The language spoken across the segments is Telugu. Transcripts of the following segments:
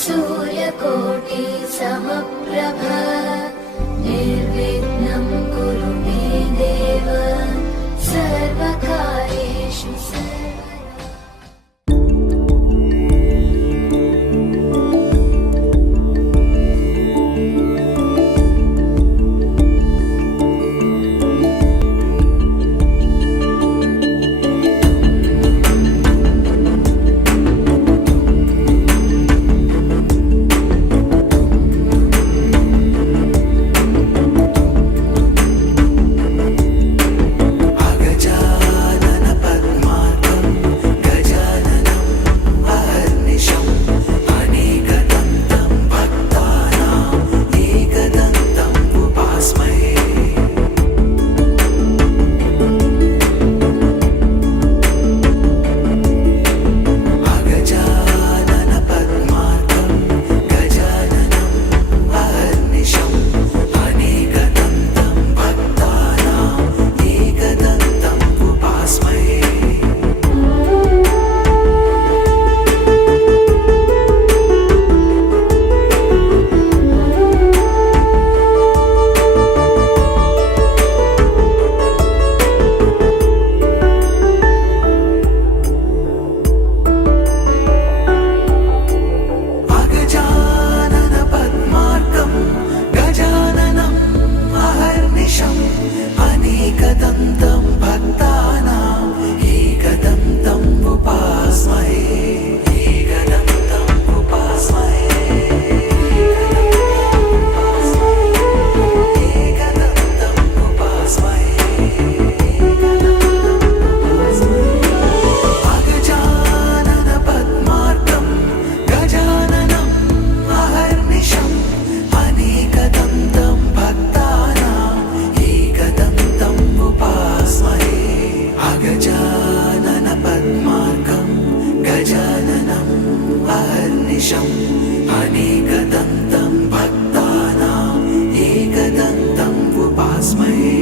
सूर्यकोटि समप्रभ निर्विघ्नं कुरु मे देव सर्वकार्येषु अनेकदन्तं भक्तानां एकदन्तम् उपास्महे अगजानन पद्मार्कं गजाननम् अहर्निशम् अनेकदन्तं भक्तानां एकदन्तम् उपास्महे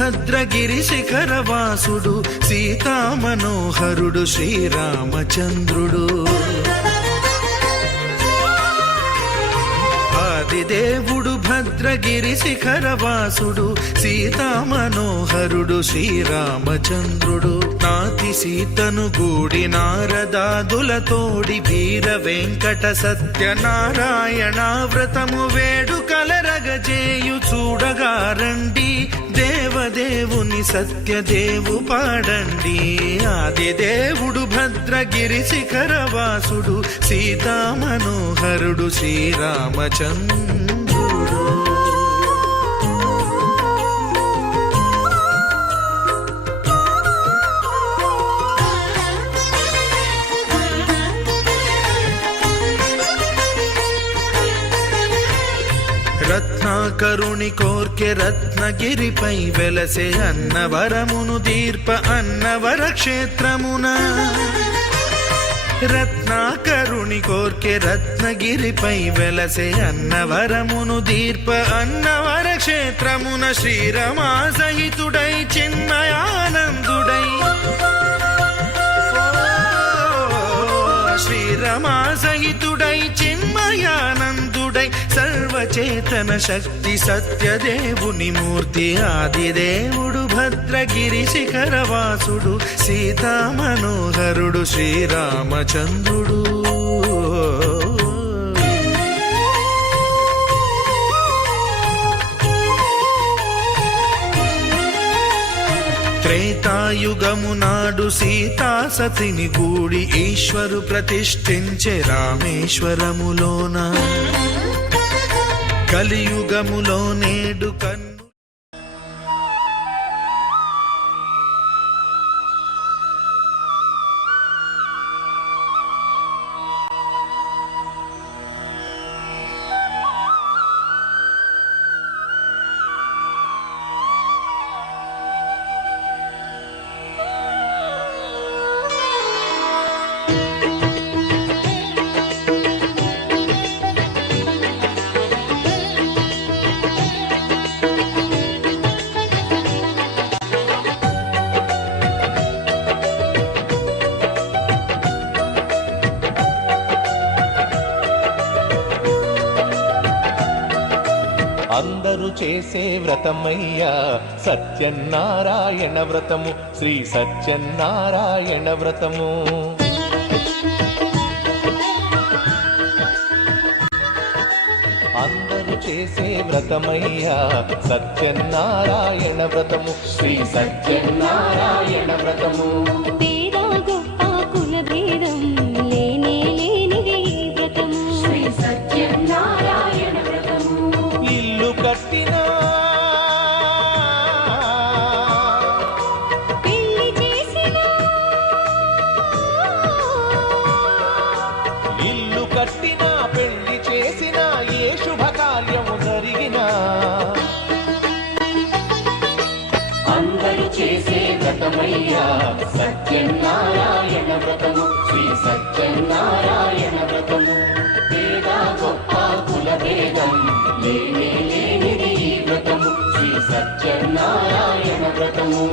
భద్రగిరి శిఖరవాసుడు సీతామనోహరుడు శ్రీరామచంద్రుడు. ఆదిదేవుడు భద్రగిరి శిఖరవాసుడు సీతామనోహరుడు శ్రీరామచంద్రుడు. నాతి సీతను గూడి నారదాదులతోడి వీర వెంకట సత్యనారాయణ వ్రతము వేడుకలరగజేయు చూడగా రండి, దేవదేవుని సత్యదేవు పాడండి. ఆదిదేవుడు భద్రగిరి శిఖరవాసుడు సీతామనోహరుడు శ్రీరామచంద్రుడు. రత్నాకరుని కోర్కె రత్నగిరిపై వెలసే అన్నవరమును దీర్ప అన్నవర క్షేత్రమున. రత్నాకరుని కోర్కె రత్నగిరిపై వెలసే అన్నవరమును దీర్ప అన్నవర క్షేత్రమున. శ్రీరమా సహితుడై చిన్మయానందుడై, శ్రీరమా సహితుడై చిన్మయానందుడై సర్వచేతన శక్తి సత్యదేవుని మూర్తి. ఆదిదేవుడు భద్రగిరి శిఖరవాసుడు సీతామనోహరుడు శ్రీరామచంద్రుడు. త్రేతాయుగము నాడు సీతా సతిని గూడి ఈశ్వరు ప్రతిష్ఠించే రామేశ్వరములోన. కలియుగములో నేడు కన్ను అందరూ చేసే వ్రతమయ్యా సత్యనారాయణ వ్రతము, శ్రీ సత్యనారాయణ వ్రతము. అందరూ చేసే వ్రతమయ్యా సత్యనారాయణ వ్రతము, శ్రీ సత్యనారాయణ వ్రతము. కట్టినా ఇల్లు కట్టినా పెళ్లి చేసినా ఏ శుభకార్యము జరిగినా అందరూ చేసే వ్రతమయ్యా సత్యనారాయణ వ్రతము, శ్రీ సత్యనారాయణ వ్రతము. పేద గొప్ప కుల భేదం లేనే లేనిది ఈ వ్రతము, శ్రీ సత్యనారాయణ వ్రతము.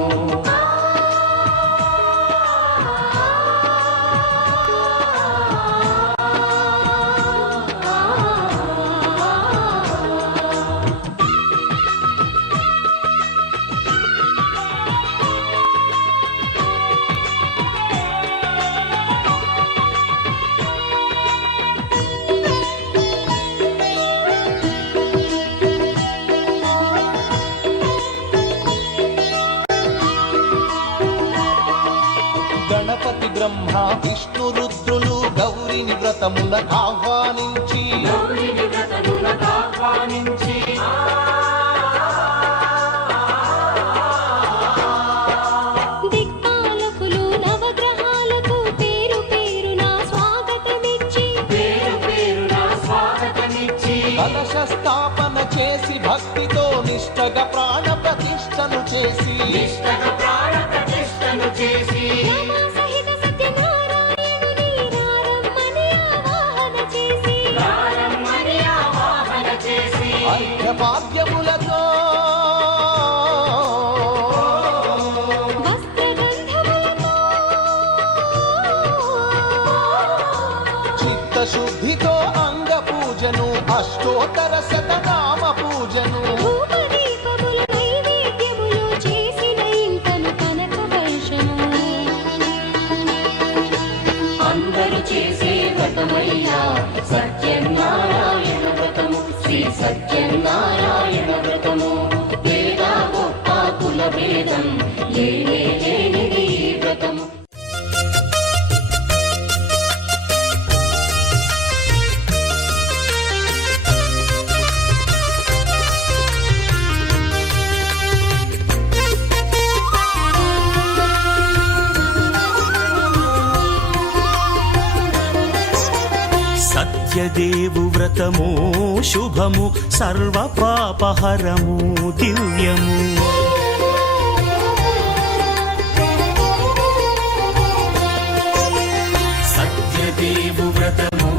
గణపతి బ్రహ్మ విష్ణు రుద్రులు గౌరిని వ్రతములకు ఆహ్వానించి దిక్పాలకులు నవగ్రహాలకు పేరు పేరున స్వాగతమిచ్చి కలశ స్థాపన చేసి భక్తితో నిష్టగా ప్రాణ ప్రతిష్టను చేసి అర్ఘ్యపాద్యములతో అష్టోత్తర శతనామ పూజను ధూపదీపములు నైవేద్యములు చేసిన ఇంతను కనక వర్షము అందరూ చేసే వ్రతమయ్యా సత్యనారాయణ వ్రతము శ్రీ సత్యనారాయణ వ్రతము పేద గొప్ప కుల భేదం లేనిది ఈ వ్రతము. సత్యదేవు వ్రతము శుభము సర్వ పాపహరము దివ్యము. సత్యదేవు వ్రతము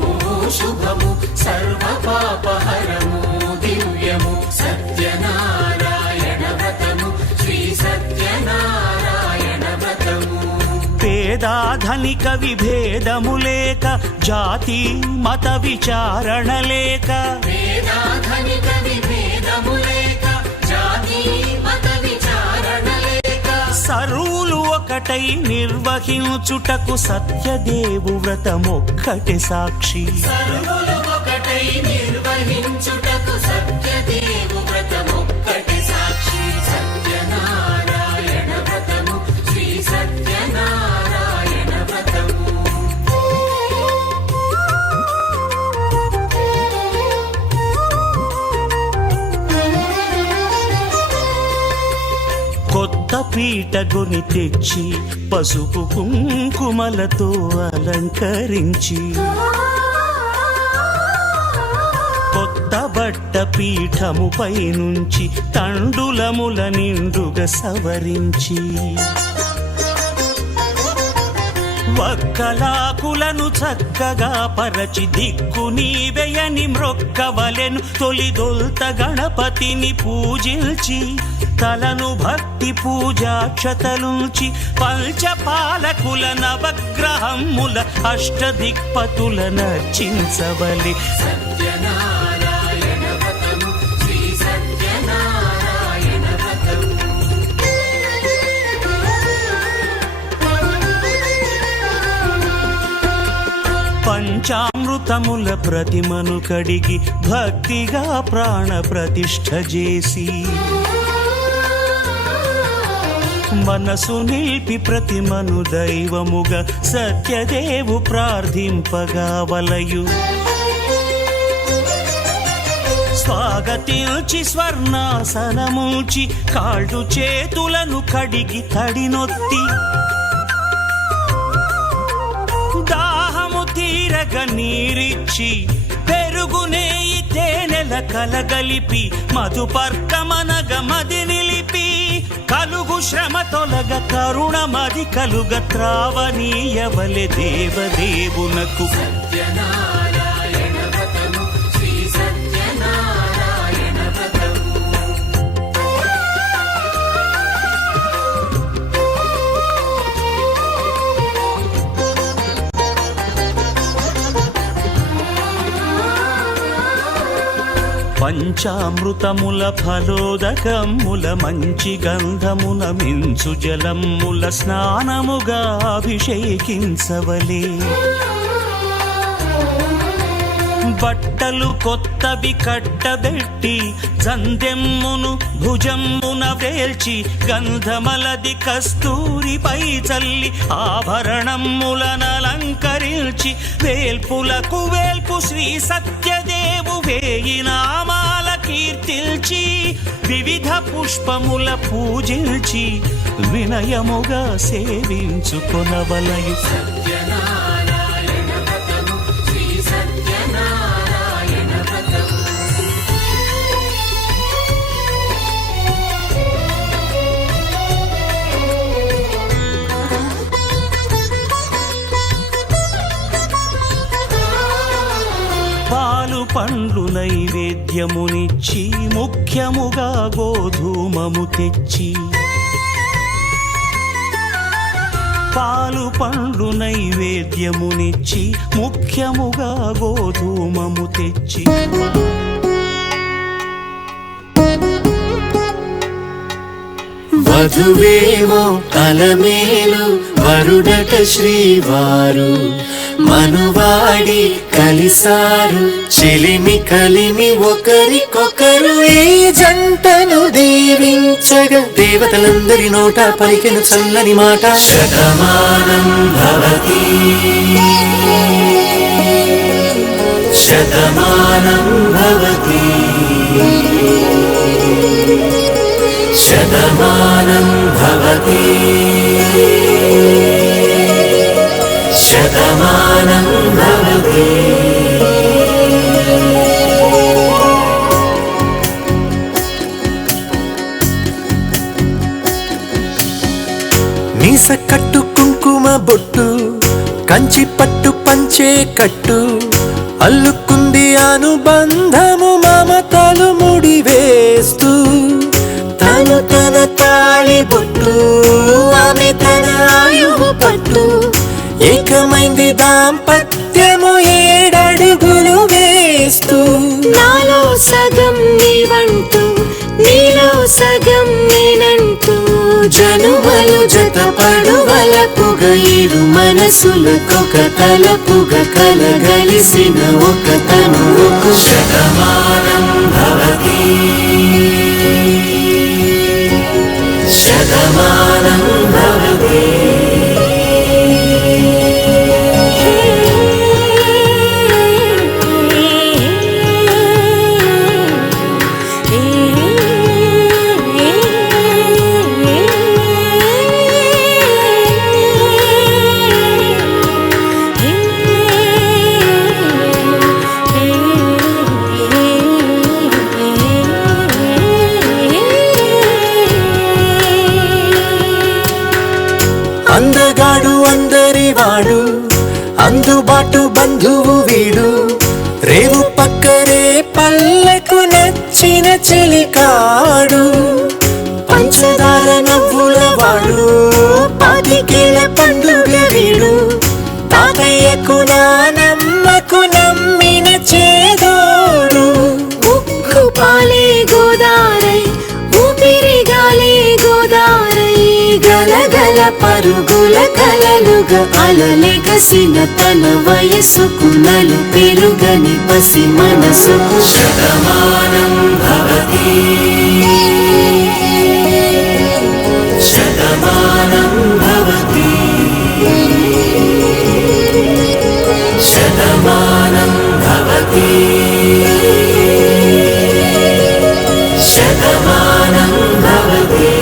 శుభము సర్వ పాపహరము దివ్యము. సత్యనారాయణ వ్రతము శ్రీ సత్యనారాయణ వ్రతము. పేదాధనిక విభేదము లేక జాతి మత విచారణ లేక వేదాధనిక విభేదము లేక జాతి మత విచారణ లేక సర్వులు ఒకటై నిర్వహించుటకు సత్యదేవు వ్రతమొక్కటి సాక్షి. సర్వులు ఒకటై నిర్వహించుటకు సత్యదేవు వ్రతమొక్కటి సాక్షి. సత్యనారాయణ వ్రతము శ్రీ సత్యనారాయణ వ్రతము. కొత్త పీటగుని తెచ్చి పసుపు కుంకుమలతో అలంకరించి కొత్త బట్ట పీఠముపై నుంచి తండులముల నిండుగా సవరించి వక్కలాకులను చక్కగా పరచి దిక్కు నీవెయని మ్రొక్కవలెను. తొలిదొల్త గణపతిని పూజించి తలను భక్తి పూజాక్షతలుంచి పంచపాలకుల నవగ్రహముల అష్టదిక్పతుల నర్చించవలె. సత్యనారాయణ వ్రతము శ్రీ సత్యనారాయణ వ్రతము. పంచామృతముల ప్రతిమను కడిగి భక్తిగా ప్రాణ ప్రతిష్ఠ చేసి మనసు నిలిపి ప్రతిమను దైవముగా సత్యదేవు ప్రార్థింపగా వలయు. స్వాగతించి స్వర్ణాసనముంచి కాళ్ళు చేతులను కడిగి తడినొత్తి దాహము తీరగ నీరిచ్చి పెరుగు నెయ్యి తేనెల కలగలిపి మధుపర్కమనగ మది నిలిపి కలుగు శ్రమ తొలగ కరుణ మది కలుగ త్రావనీయవలె దేవదేవునకు. సత్యనారాయణ వ్రతము శ్రీ సత్యనారాయణ వ్రతము. పంచామృతముల ఫలోదకముల మంచి గంధమున మించు జలముల స్నానముగా అభిషేకించవలే. బట్టలు కొత్తవి కట్టబెట్టి జందెమ్మును భుజమ్మున వేల్చి గంధమలది కస్తూరిపై చల్లి ఆభరణములనలంకరించి వేల్పులకు వేల్పు శ్రీ సత్యదేవు వేయి నామాల కీర్తిల్చి వివిధ పుష్పముల పూజించి వినయముగా సేవించుకొనవలయు. సత్యనారాయణ వ్రతము శ్రీ సత్యనారాయణ వ్రతము. పాలు పండ్లు నైవేద్యమునిచ్చి ముఖ్యముగా గోధూమము తెచ్చి పాలు పండ్లు నైవేద్యమునిచ్చి ముఖ్యముగా గోధూమము తెచ్చి వధువేమో అలమేలు వరుడట శ్రీవారు మనువాడి కలిసారు చెలిమి కలిమి ఒకరికొకరు ఈ జంటను దీవించగా దేవతలందరి నోట పలికెను చల్లని మాట శతమానం భవతి శతమానం భవతి శతమానం భవతి శతమానం భవతి మీస కట్టు కుంకుమ బొట్టు కంచి పట్టు పంచే కట్టు అల్లుకుంది అనుబంధము మమతలు ముడివేస్తూ తను తన తాళి బొట్టు ఆమె తన ఆయువు పట్టు ఏకమైంది దాంపత్యము 7 అడుగులు వేస్తూ నాలో సగం నీవంటూ నీలో సగం నేనంటూ జనుమలు జతపడువలపుగ ఇరు మనసులకొక తలపుగ కలగలిసిన ఒక తనువుకు శతమానం భవతి శతమానం భవతి అందగాడు అందరివాడు అందుబాటు బంధువు వీడు రేవు పక్కరే పల్లెకు నచ్చిన చెలికాడు పంచదార నవ్వుల వాడు 25 ఏళ్ల పండుగ వీడు తాతయ్యకు నానమ్మకు నమ్మిన చేదోడు ఉక్కు పాలే గోదారై ఊపిరి గాలే గోదారై గలగల పరుగుల కలలుగా అలలెగసిన తన వయసుకు నలు పెరుగని పసి మనసుకు శతమానం భవతి శతమానం భవతి శతమానం భవతి శతమానం భవతి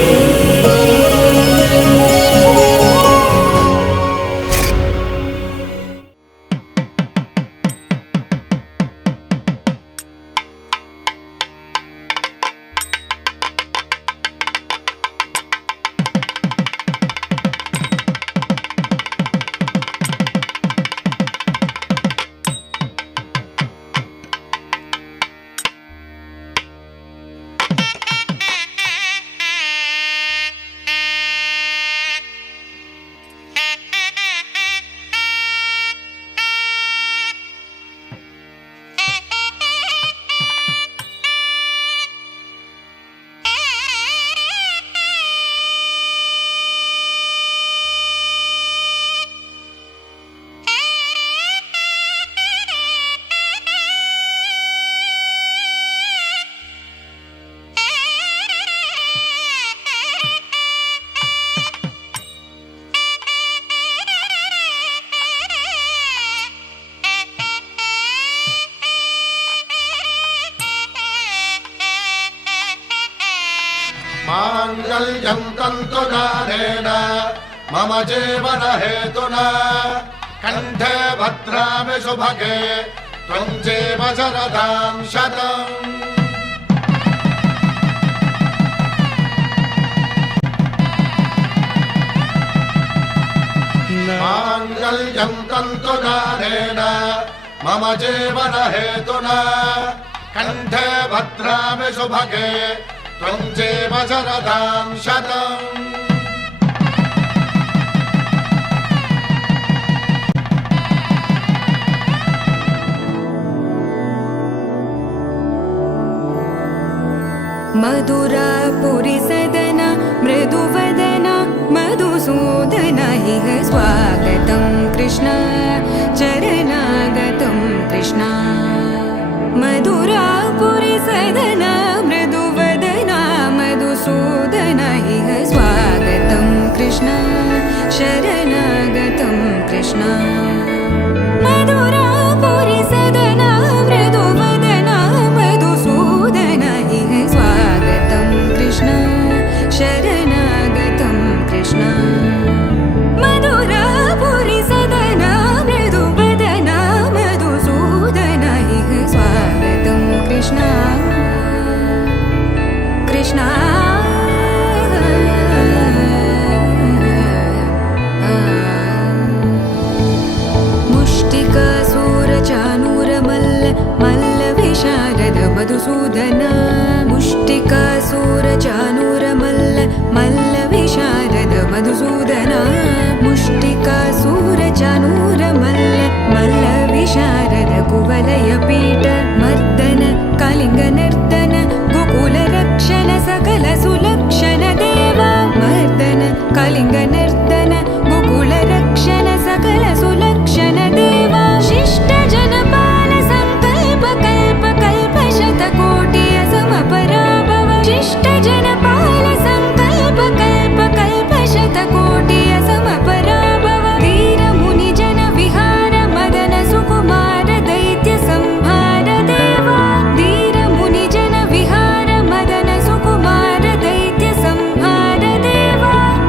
माङ्गल्यं तन्तुकारेण मम जीवन हेतुना कण्ठे भद्रामि सुभगे त्वं जीव शरदां शतम् माङ्गल्यं तन्तुकारेण मम जीवन हेतुना कण्ठे भद्रामि सुभगे त्वं जीव शरदां शतम् मधुरापुरी सदन मृदु मधुसूदन इह स्वागतं कृष्ण चरणागतं कृष्ण मधुरापुरि सदन मृदुवदना मधुसूदन इह स्वागतं कृष्ण शरणागतं कृष्ण मधुरापुरि सदन मृदुवदना मधुसूदन इह स्वागतं कृष्ण शरणागतं कृष्ण मधुरापुरि सदन मृदुवदना मधुसूदन इह स्वागतं कृष्ण कृष्ण मुष्टिकासूरचाणूरमल्ल मल्लविशारद मधुसूदन मुष्टिकासूरचाणूरमल्ल मल्लविशारद मधुसूदन मुष्टिकासूरचाणूरमल्ल मल्लविशारद कुवलयपीठ मर्दन कलिङ्गनर्दन गोकुलरक्षण सकल सुलक्षण देव मर्दन कलिङ्गनर्दन गोकुलरक्षण सकल सुलक्षण देव शिष्ट जनपाल संकल्प कल्प कल्प शतकोटि असमपराभव शिष्ट जनपाल संकल्प कल्प कल्प शतकोटि असमपराभव वीर मुनि जन विहार मदन सुकुमार दैत्य संहार देव वीर मुनि जन विहार मदन सुकुमार दैत्य संहार देव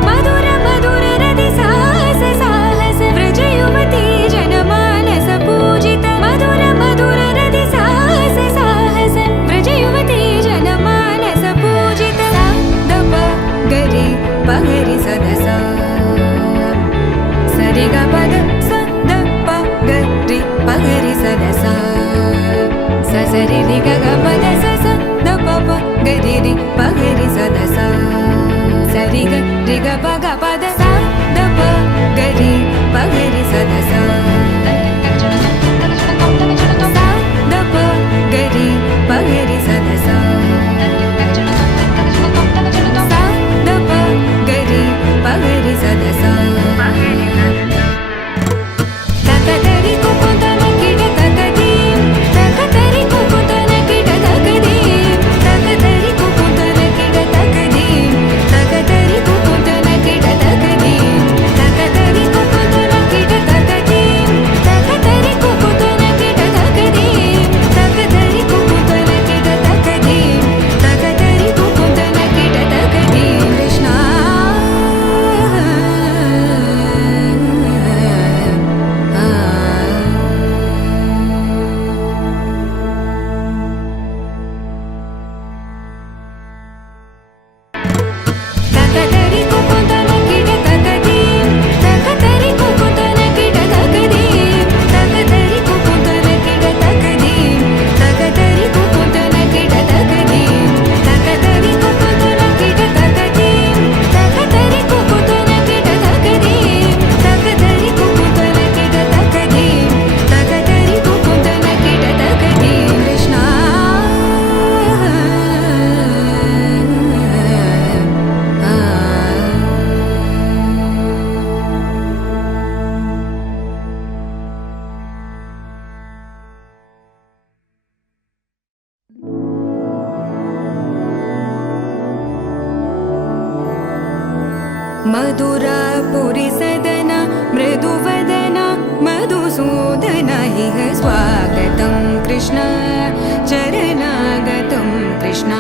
मधुर मधुर रति साहस साहस व्रज युवती जनमानस पूजित मधुर मधुर रति साहस साहस व्रज युवती जनमानस पूजित दप गरि पगरि सदस सरि ग पद स द प गरि पगरि सदस स सरि रि ग ग पद स स द प प गरि रि पगरि सदस सरि ग रि ग प ग पद स द प गरि पगरि सदस स द प गरि पगरि सदस स द प गरि पगरि सदस तकतरि कुकुतन किड तकदीं तकतरि कुकुतन किड तकदीं तकतरि कुकुतन किड तकदीं तकतरि कुकुतन किड तकदीं तकतरि कुकुतन किड तकदीं तकतरि कुकुतन किड तकदीं तकतरि कुकुतन किड तकदीं तकतरि कुकुतन किड तकदीं कृष्ण तकतरि कुकुतन किड तकदीं तकतरि कुकुतन किड तकदीं तकतरि कुकुतन किड तकदीं तकतरि कुकुतन किड तकदीं तकतरि कुकुतन किड तकदीं तकतरि कुकुतन किड तकदीं तकतरि कुकुतन किड तकदीं तकतरि कुकुतन किड तकदीं कृष्ण मधुरापुरि सदन मृदुवदन मधुसूदन इह स्वागतं कृष्ण चरणागतं कृष्ण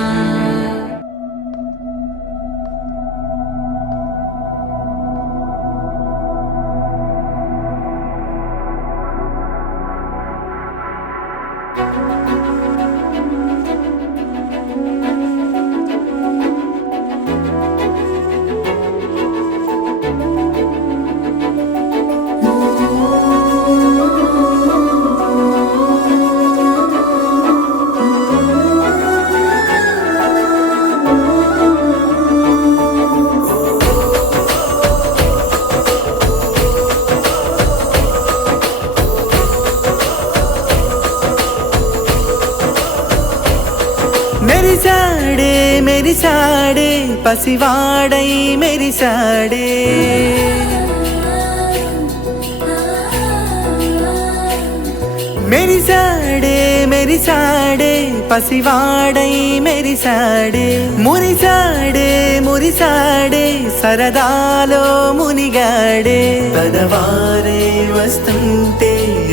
మెరిసాడే మెరిసాడే పసివాడై మెరిసాడే మెరిసాడే పసివాడై మెరిసాడే మురిసాడే మురిసాడే సరదాలో మునిగాడే పదవారే వస్తుంటే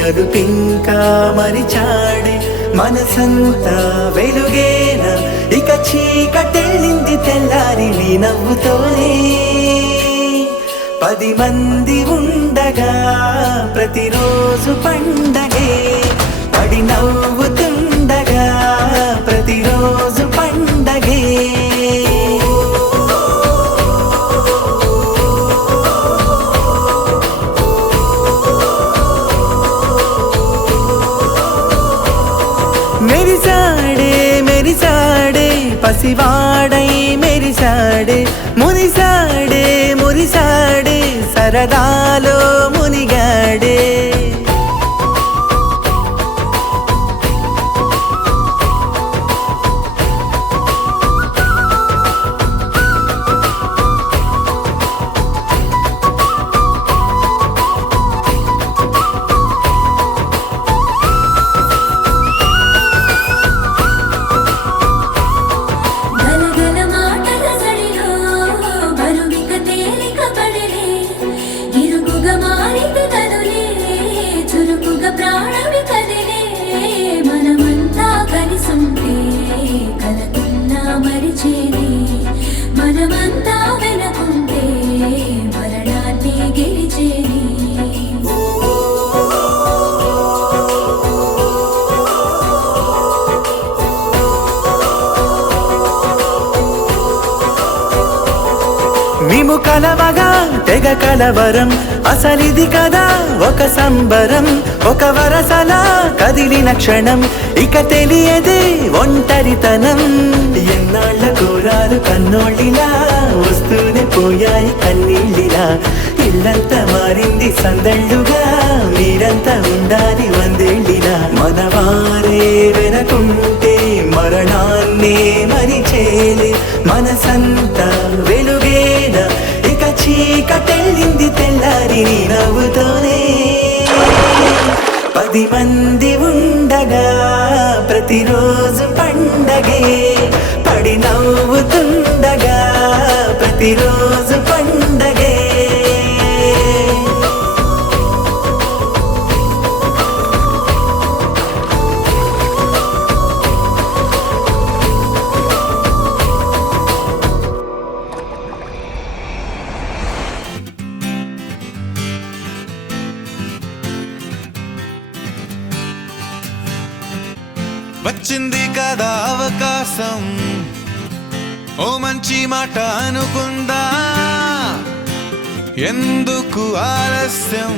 అదుపింకా మరిచాడే మనసంతా వెలుగేనా ఇక చీకటెళ్ళింది తెల్లారి నీ నవ్వుతోనే 10 మంది ఉండగా ప్రతిరోజు పండగే పడి నవ్వుతుండగా ప్రతిరోజు పండగే మెరిసాడే మెరిసాడే పసివాడై మెరిసాడే మురిసాడే మురిసాడే సరదాలో మునిగాడే గలగల మాటల సడిలో బరువిక తేలిక పడలే ఇరుగుగా మారింది కదులే చురుకుగా ప్రాణమి కదిలే మనమంతా కలిసుంటే కలకున్నా మరిచేది మనమంతా వెనకుంటే మరణాన్ని గెలిచేది మేము కలవగా తెగ కలవరం అసలిది కదా ఒక సంబరం ఒక వరసలా కదిలిన క్షణం ఇక తెలియదే ఒంటరితనం ఎన్నాళ్ళ కోరాలు కన్నోళ్ళిలా వస్తూనే పోయాయి కన్నీళ్ళిలా ఇల్లంతా మారింది సందళ్ళుగా మీరంతా ఉండాలి 100 ఏళ్ళిలా మనవారే వెనకుంటే మరణాన్నే మరిచేలే మనసంతా వెలుగేనా ఇక చీకటెళ్ళింది తెల్లారి నీ నవ్వుతోనే 10 మంది ఉండగా ప్రతిరోజు పండగే పడి నవ్వుతుండగా ప్రతిరోజు పండగే వచ్చింది కదా అవకాశం ఓ మంచి మాట అనుకుందా ఎందుకు ఆలస్యం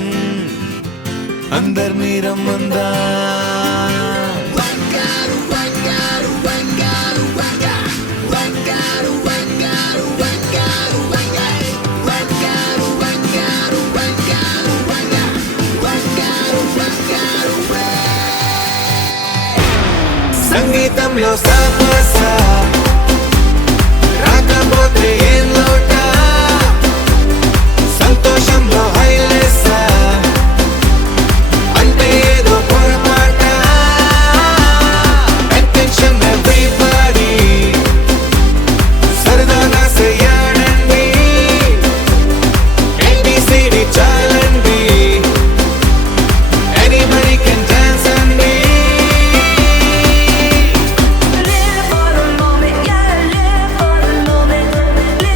అందరినీ రమ్మందా సంగీతంలో సమస్య రాకపోతే ఏం లోట సంతోషంలో హైలెస్స అంటే ఏదో పొరపాట అటెన్షన్ ఎవ్రీబడీ సరదాగా చెయ్యాడండి ABCD చాలండి anybody can dance అండి Live for the moment, yeah, live for the moment.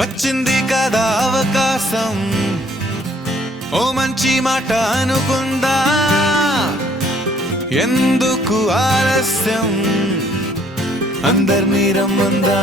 వచ్చింది కదా అవకాశం, ఓ మంచి మాట అనుకుందా, ఎందుకు ఆలస్యం అందర్నీ రమ్మందా.